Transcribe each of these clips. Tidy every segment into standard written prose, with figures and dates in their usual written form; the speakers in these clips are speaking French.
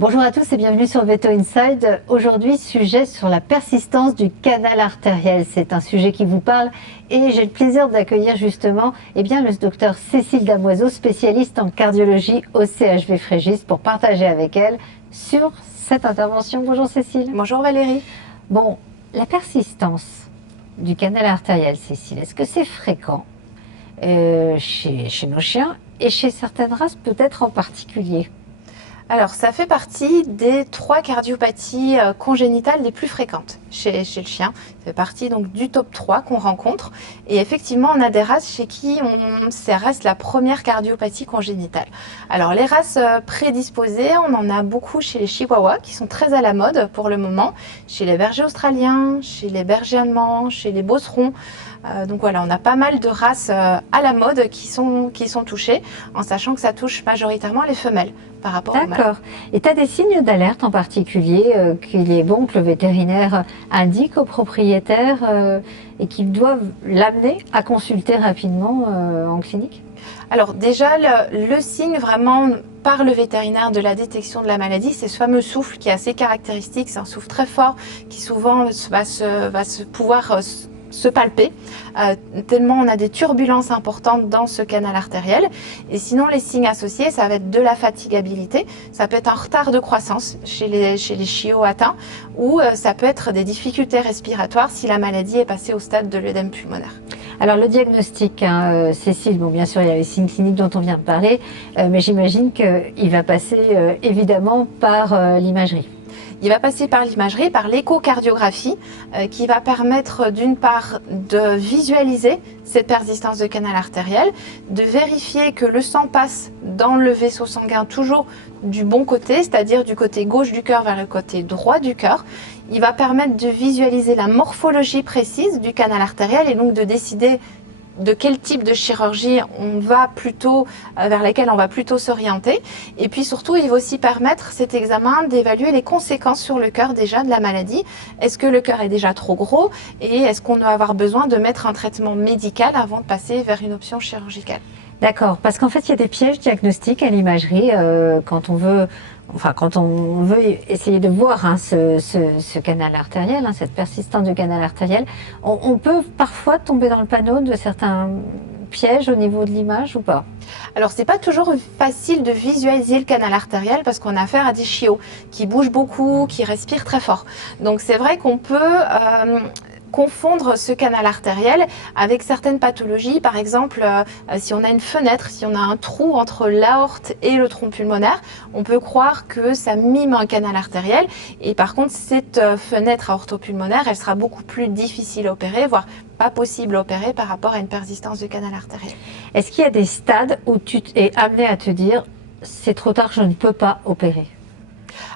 Bonjour à tous et bienvenue sur Veto Inside. Aujourd'hui, sujet sur la persistance du canal artériel. C'est un sujet qui vous parle et j'ai le plaisir d'accueillir justement le docteur Cécile Damoiseau, spécialiste en cardiologie au CHV Frégis, pour partager avec elle sur cette intervention. Bonjour Cécile. Bonjour Valérie. Bon, la persistance du canal artériel, Cécile, est-ce que c'est fréquent chez nos chiens et chez certaines races peut-être en particulier? Alors, ça fait partie des 3 cardiopathies congénitales les plus fréquentes chez le chien. Ça fait partie donc du top 3 qu'on rencontre. Et effectivement, on a des races chez qui ça reste la première cardiopathie congénitale. Alors, les races prédisposées, on en a beaucoup chez les chihuahuas qui sont très à la mode pour le moment, chez les bergers australiens, chez les bergers allemands, chez les beaucerons. Donc voilà, on a pas mal de races à la mode qui sont touchées, en sachant que ça touche majoritairement les femelles par rapport aux mâles. D'accord. Et tu as des signes d'alerte en particulier qu'il est bon que le vétérinaire indique aux propriétaires et qu'ils doivent l'amener à consulter rapidement en clinique? Alors déjà, le signe vraiment par le vétérinaire de la détection de la maladie, c'est ce fameux souffle qui est assez caractéristique. C'est un souffle très fort qui souvent va pouvoir se palper, tellement on a des turbulences importantes dans ce canal artériel. Et sinon, les signes associés, ça va être de la fatigabilité, ça peut être un retard de croissance chez les chiots atteints, ou ça peut être des difficultés respiratoires si la maladie est passée au stade de l'œdème pulmonaire. Alors le diagnostic, Cécile, bon bien sûr il y a les signes cliniques dont on vient de parler, mais j'imagine qu'il va passer évidemment par l'imagerie. Il va passer par l'imagerie, par l'échocardiographie, qui va permettre d'une part de visualiser cette persistance de canal artériel, de vérifier que le sang passe dans le vaisseau sanguin toujours du bon côté, c'est-à-dire du côté gauche du cœur vers le côté droit du cœur. Il va permettre de visualiser la morphologie précise du canal artériel et donc de décider de quel type de chirurgie vers laquelle on va plutôt s'orienter. Et puis surtout, il va aussi permettre cet examen d'évaluer les conséquences sur le cœur déjà de la maladie. Est-ce que le cœur est déjà trop gros et est-ce qu'on doit avoir besoin de mettre un traitement médical avant de passer vers une option chirurgicale? D'accord, parce qu'en fait il y a des pièges diagnostiques à l'imagerie quand on veut essayer de voir ce canal artériel, cette persistance du canal artériel. On peut parfois tomber dans le panneau de certains pièges au niveau de l'image ou pas? Alors c'est pas toujours facile de visualiser le canal artériel parce qu'on a affaire à des chiots qui bougent beaucoup, qui respirent très fort. Donc c'est vrai qu'on peut confondre ce canal artériel avec certaines pathologies. Par exemple, si on a une fenêtre, si on a un trou entre l'aorte et le tronc pulmonaire, on peut croire que ça mime un canal artériel. Et par contre, cette fenêtre aortopulmonaire, elle sera beaucoup plus difficile à opérer, voire pas possible à opérer par rapport à une persistance de canal artériel. Est-ce qu'il y a des stades où tu es amené à te dire c'est trop tard, je ne peux pas opérer?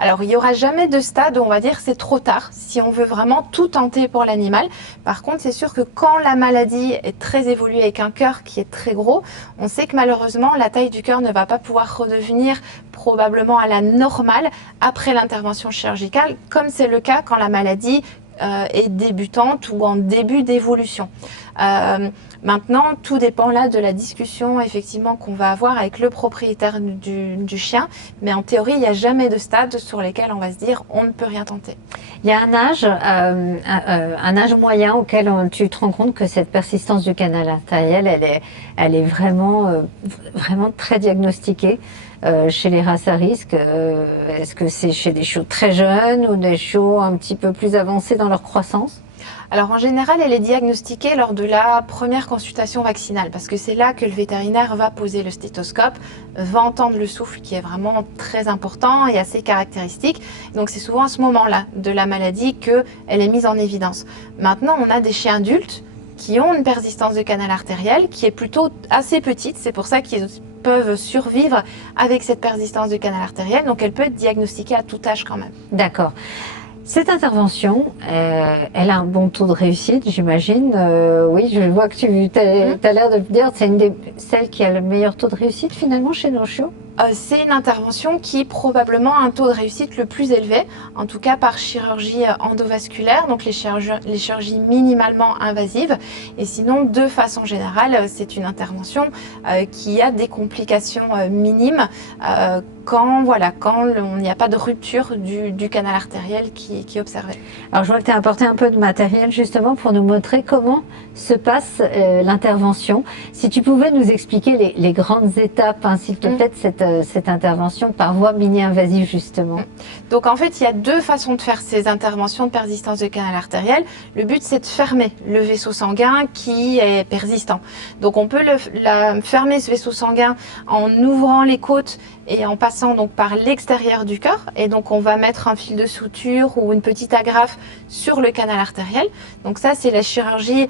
Alors, il n'y aura jamais de stade où on va dire c'est trop tard si on veut vraiment tout tenter pour l'animal. Par contre, c'est sûr que quand la maladie est très évoluée avec un cœur qui est très gros, on sait que malheureusement, la taille du cœur ne va pas pouvoir redevenir probablement à la normale après l'intervention chirurgicale, comme c'est le cas quand la maladie est débutante ou en début d'évolution. Maintenant, tout dépend là de la discussion effectivement qu'on va avoir avec le propriétaire du chien, mais en théorie, il n'y a jamais de stade sur lesquels on va se dire on ne peut rien tenter. Il y a un âge moyen auquel tu te rends compte que cette persistance du canal artériel, elle est vraiment très diagnostiquée chez les races à risque. Est-ce que c'est chez des chiots très jeunes ou des chiots un petit peu plus avancés dans leur croissance? Alors en général, elle est diagnostiquée lors de la première consultation vaccinale parce que c'est là que le vétérinaire va poser le stéthoscope, va entendre le souffle qui est vraiment très important et assez caractéristique. Donc c'est souvent à ce moment-là de la maladie qu'elle est mise en évidence. Maintenant, on a des chiens adultes qui ont une persistance de canal artériel qui est plutôt assez petite. C'est pour ça qu'ils peuvent survivre avec cette persistance de canal artériel. Donc elle peut être diagnostiquée à tout âge quand même. D'accord. Cette intervention, elle a un bon taux de réussite, j'imagine. Oui, je vois que tu as l'air de me dire que c'est celle qui a le meilleur taux de réussite finalement chez nos chiots. C'est une intervention qui probablement a un taux de réussite le plus élevé, en tout cas par chirurgie endovasculaire, donc les chirurgies minimalement invasives. Et sinon, de façon générale, c'est une intervention qui a des complications minimes quand il n'y a pas de rupture du canal artériel qui est observé. Alors je vois que tu as apporté un peu de matériel justement pour nous montrer comment se passe l'intervention. Si tu pouvais nous expliquer les grandes étapes, hein, s'il te plaît, de cette intervention par voie mini-invasive justement. Donc en fait, il y a deux façons de faire ces interventions de persistance de canal artériel. Le but, c'est de fermer le vaisseau sanguin qui est persistant. Donc on peut fermer ce vaisseau sanguin en ouvrant les côtes et en passant donc par l'extérieur du cœur. Et donc on va mettre un fil de suture ou une petite agrafe sur le canal artériel. Donc ça, c'est la chirurgie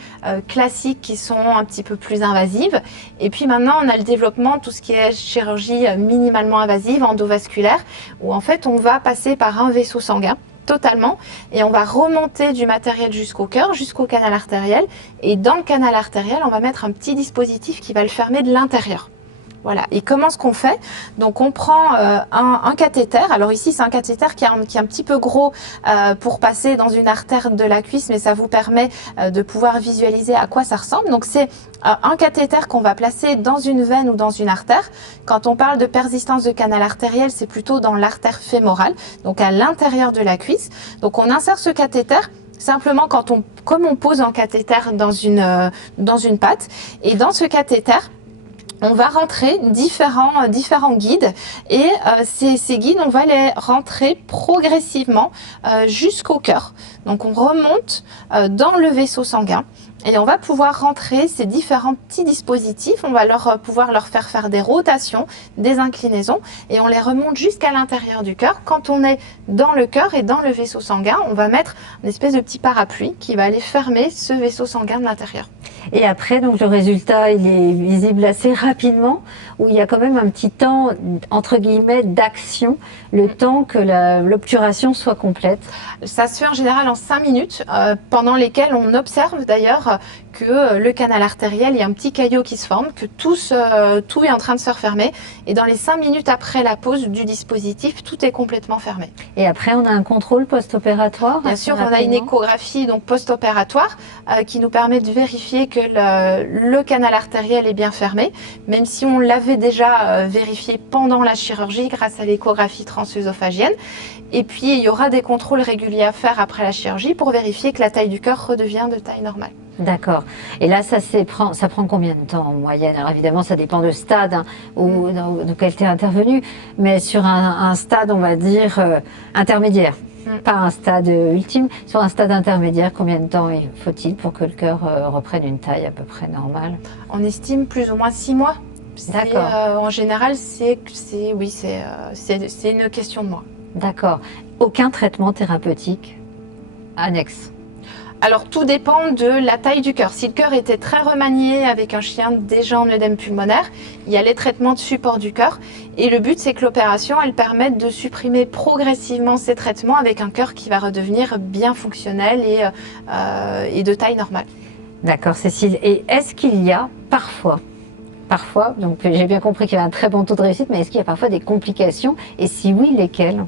classique qui sont un petit peu plus invasives. Et puis maintenant, on a le développement, tout ce qui est chirurgie minimalement invasive, endovasculaire, où en fait on va passer par un vaisseau sanguin totalement et on va remonter du matériel jusqu'au cœur, jusqu'au canal artériel, et dans le canal artériel on va mettre un petit dispositif qui va le fermer de l'intérieur. Voilà. Et comment est-ce qu'on fait? Donc on prend un cathéter. Alors ici c'est un cathéter qui est un petit peu gros pour passer dans une artère de la cuisse, mais ça vous permet de pouvoir visualiser à quoi ça ressemble. Donc c'est un cathéter qu'on va placer dans une veine ou dans une artère. Quand on parle de persistance de canal artériel, c'est plutôt dans l'artère fémorale, donc à l'intérieur de la cuisse. Donc on insère ce cathéter simplement comme on pose un cathéter dans une patte, et dans ce cathéter on va rentrer différents guides, et ces guides, on va les rentrer progressivement jusqu'au cœur. Donc on remonte dans le vaisseau sanguin et on va pouvoir rentrer ces différents petits dispositifs. On va pouvoir leur faire des rotations, des inclinaisons, et on les remonte jusqu'à l'intérieur du cœur. Quand on est dans le cœur et dans le vaisseau sanguin, on va mettre une espèce de petit parapluie qui va aller fermer ce vaisseau sanguin de l'intérieur. Et après, donc le résultat, il est visible assez rapidement, où il y a quand même un petit temps, entre guillemets, d'action, le temps que l'obturation soit complète. Ça se fait en général en 5 minutes, pendant lesquelles on observe d'ailleurs que le canal artériel, il y a un petit caillot qui se forme, que tout est en train de se refermer. Et dans les 5 minutes après la pose du dispositif, tout est complètement fermé. Et après, on a un contrôle post-opératoire? Bien sûr, on a une échographie donc post-opératoire qui nous permet de vérifier que le canal artériel est bien fermé, même si on l'avait déjà vérifié pendant la chirurgie grâce à l'échographie transœsophagienne. Et puis, il y aura des contrôles réguliers à faire après la chirurgie pour vérifier que la taille du cœur redevient de taille normale. D'accord. Et là, ça prend combien de temps en moyenne? Alors évidemment, ça dépend de stade dans lequel tu es intervenu, mais sur un stade, on va dire, intermédiaire, pas un stade ultime, sur un stade intermédiaire, combien de temps faut-il pour que le cœur reprenne une taille à peu près normale? On estime plus ou moins 6 mois. D'accord. En général, c'est une question de mois. D'accord. Aucun traitement thérapeutique annexe? Alors tout dépend de la taille du cœur. Si le cœur était très remanié avec un chien déjà en œdème pulmonaire, il y a les traitements de support du cœur. Et le but, c'est que l'opération, elle permette de supprimer progressivement ces traitements avec un cœur qui va redevenir bien fonctionnel et de taille normale. D'accord, Cécile. Et est-ce qu'il y a parfois, donc j'ai bien compris qu'il y a un très bon taux de réussite, mais est-ce qu'il y a parfois des complications? Et si oui, lesquelles?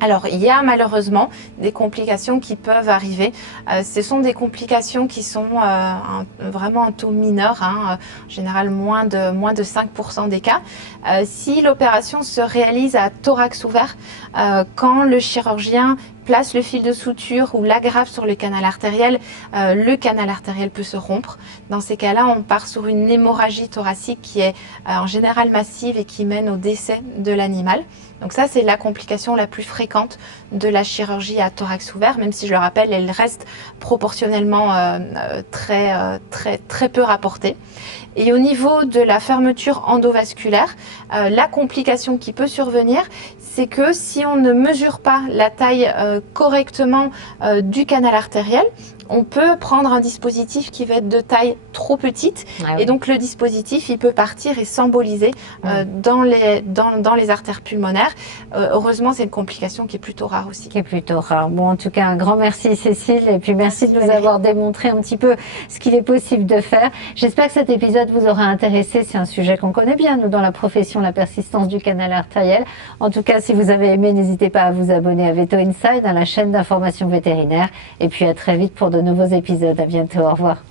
Alors, il y a malheureusement des complications qui peuvent arriver. Ce sont des complications qui sont vraiment un taux mineur, en général moins de 5% des cas. Si l'opération se réalise à thorax ouvert, quand le chirurgien place le fil de suture ou l'agrafe sur le canal artériel peut se rompre. Dans ces cas-là, on part sur une hémorragie thoracique qui est en général massive et qui mène au décès de l'animal. Donc ça, c'est la complication la plus fréquente de la chirurgie à thorax ouvert, même si je le rappelle, elle reste proportionnellement très peu rapportée. Et au niveau de la fermeture endovasculaire, la complication qui peut survenir, c'est que si on ne mesure pas la taille correctement du canal artériel, on peut prendre un dispositif qui va être de taille trop petite, et donc le dispositif, il peut partir et s'emboliser dans les artères pulmonaires. Heureusement, c'est une complication qui est plutôt rare aussi. Qui est plutôt rare. Bon, en tout cas, un grand merci Cécile, et puis merci de nous avoir démontré un petit peu ce qu'il est possible de faire. J'espère que cet épisode vous aura intéressé. C'est un sujet qu'on connaît bien, nous, dans la profession, la persistance du canal artériel. En tout cas, si vous avez aimé, n'hésitez pas à vous abonner à Veto Inside, à la chaîne d'information vétérinaire. Et puis à très vite pour de nouveaux épisodes. À bientôt. Au revoir.